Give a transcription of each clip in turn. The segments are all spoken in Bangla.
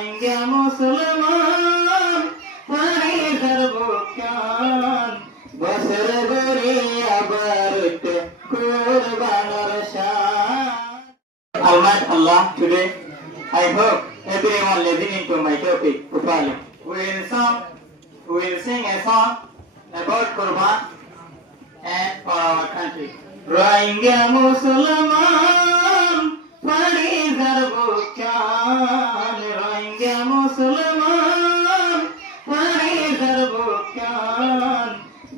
রোহিঙ্গা মুসলমান ফরিদের বুকান বছর ঘুরে আবার উঠে কুরবানের শান Almighty Allah, today I hope everyone listening to my topic, Upali, will sing a song about Qurban and for our country. Rohingya Musliman, Farizar Bukan. Rohingya Musliman, Farizar Bukan.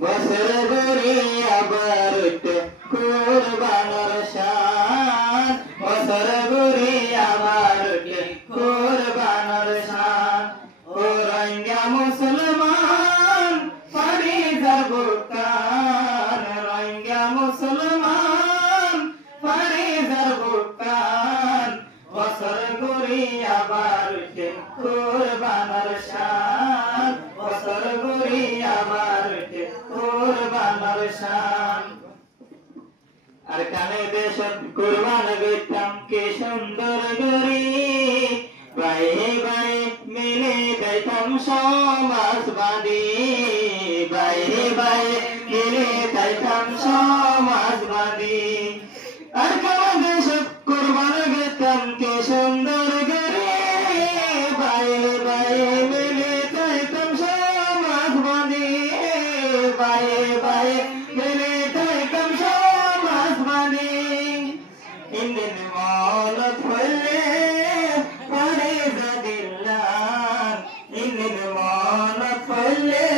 Basar Guri Abarut, Qurbanar Shan. Basar Guri Abarut, Qurbanar Shan. Rohingya Musliman, Farizar Bukan. Rohingya Musliman, Farizar Bukan. Basar Guri Abarut, Qurbanar Shan. Basar Guri Abarut, Qurbanar Shan. আর কানে দেশত কুরবান গইতাম কি সুন্দর গরি বাইরে বাইরে মিলে যাইতাম সমাজ বাঁধি বাইরে বাইরে মিলে যাইতাম সমাজ বাঁধি আর কানে দেশত কুরবান গইতাম কি সুন্দর গরি বাইরে বাইরে মিলে যাইতাম সমাজ বাঁধি বাইরে বাইরে মিলে যাইতাম Indin maulat falle fariza dillan Indin maulat falle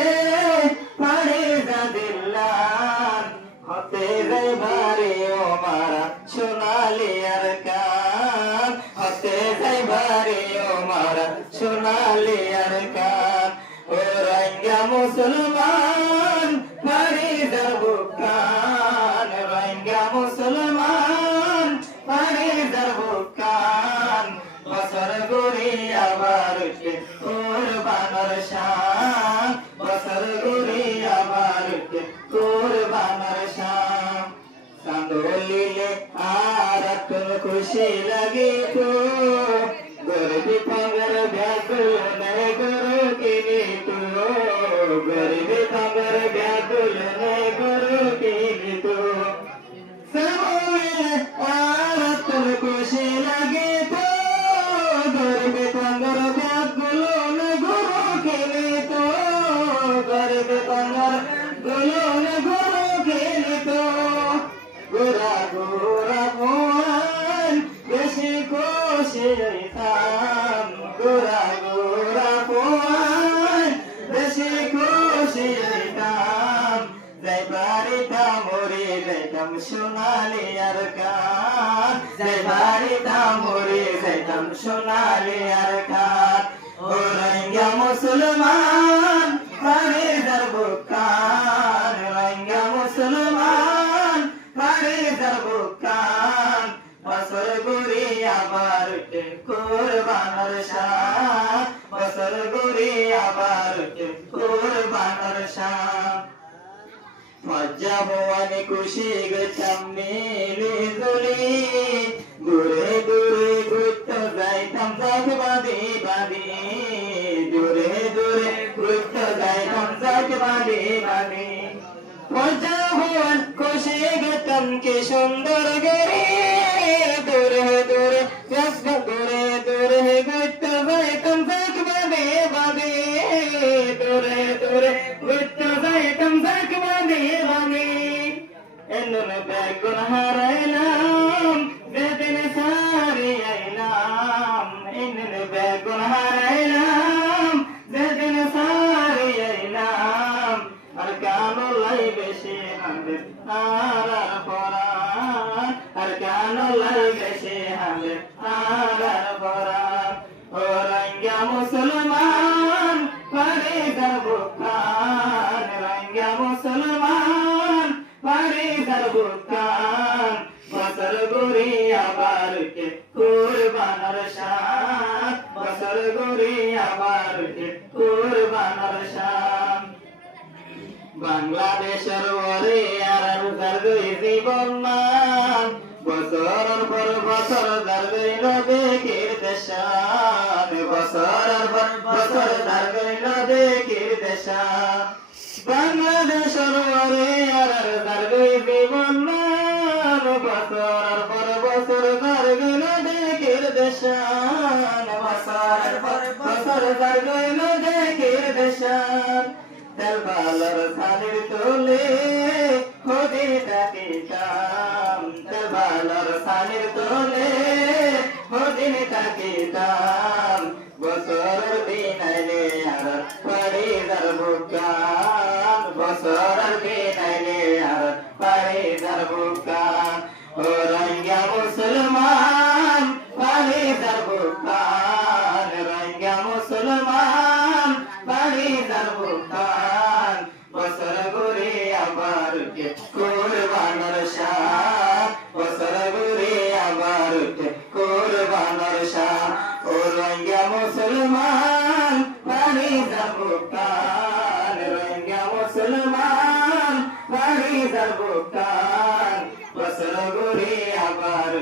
fariza dillan Hote jai bari omara shonali arkan Hote jai bari omara shonali arkan Rohingya Musliman farizar bukan Rohingya Musliman farizar bukan Basar guri abar utte qurbanar shan Basar guri abar utte qurbanar shan Sandolile aratun khushi lagi tu Garbi pangar byakul ne guru kini tu Garbi pangar byakul ne guru kini tu Sandolile aratun khushi lagi tu Garbi pangar byakul ne guru kini tu Garbi pangar gulu ne guru kini tu Gura gura puan beshi koshi jaitam Gura gura puan beshi koshi jaitam Jai barita muri jaitam shunali arkan Jai barita muri jaitam shunali arkan Rohingya Musliman farizar bukan Rohingya Musliman farizar bukan Basar guri abar utte qurbanar shan Basar guri abar utte qurbanar shan Fajjabwani kushi gaitam nili zuli Dure dure gutta gaitam zak badi badi Dure dure gutta gaitam zak badi badi Fajjabwan kushi gaitam ki sundar gari Dure dure jasga dure dure gutta gaitam zak badi badi Dure dure gutta gaitam zak badi badi Ennun begun harailam Bedin sari ailam Ennun begun harailam Bedin sari ailam Arkanullahi beshi hamdir arar Quran Arkanullahi beshi hamdir arar Quran Rohingya Musliman farizar bukan Rohingya Musliman farizar bukan Basar guri abar utte qurbanar shan Basar guri abar utte qurbanar shan Bangladesh আর ওরে আর আর জীবন মান বছরের পর বছর দার গইল দেখির দেশান বছরের পর বছর দার গইল দেখির দেশান বাংলাদেশের ওরে আর দার গই জীবন বছরের পর বছর দার গইল দেখির দেশান বছরের পর বছর দার গইল দেখির দেশান তেল বালার সানির তোলে খোদে তাকিতাম তেল বালার সানির তোলে খোদে তাকিতাম বছর দিন আইলে আর পাড়ি দার বুকান বছর দিন আইলে আর পাড়ি দার বুকান ও রঙ্গা মুসলমান পাড়ি দার বুকান রঙ্গা মুসলমান পাড়ি দার বুকান বছর ঘুরে আবার কুরবানের শান বছর ঘুরে আবার কুরবানের শান ও রঙ্গা মুসলমান পাড়ি দার বুকান রঙ্গা মুসলমান পাড়ি দার বুকান বছর ঘুরে আবার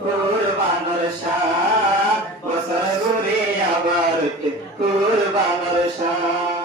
কুরবানের শান বছর ঘুরে আবার কুরবানের শান